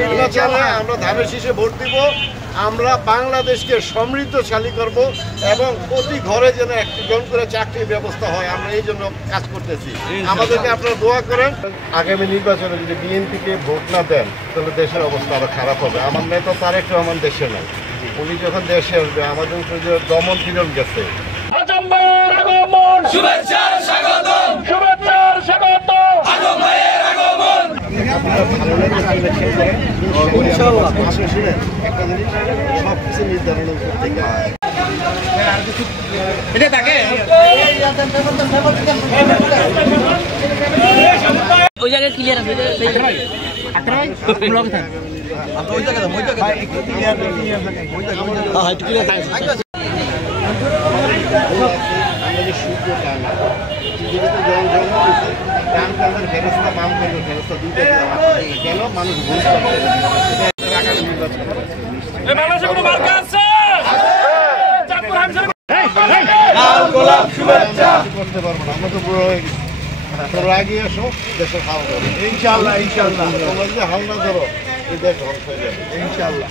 নির্বাচনে আমরা ধানের শীষে ভোট দিব। আমরা বাংলাদেশকে সমৃদ্ধশালী করব এবং প্রতি ঘরে যেন একজন করে চাকরির ব্যবস্থা হয়, আমরা এই জন্য কাজ করতেছি। আমাদেরকে আপনারা দোয়া করেন। আগামী নির্বাচনে যদি বিএনপিকে ভোট না দেন তাহলে দেশের অবস্থা আরো খারাপ হবে। আমার নেতা তারেক রহমান দেশে নাই, উনি যখন দেশে আসবে আমাদের উপরে যে দমন পীড়ন গেছে। সবকিছু নির্ধারণ থেকে ওই জায়গায় ক্লিয়ার আছে মানুষ করতে পারবো না, আমরা তো বুড়ো হয়ে গেছি। তোমরা এগিয়ে এসো, দেশের হাল ধরো ইনশাল্লাহ। তোমরা যদি হাল না ধরো এই দেশ ধ্বংস হয়ে যাবে ইনশাল্লাহ।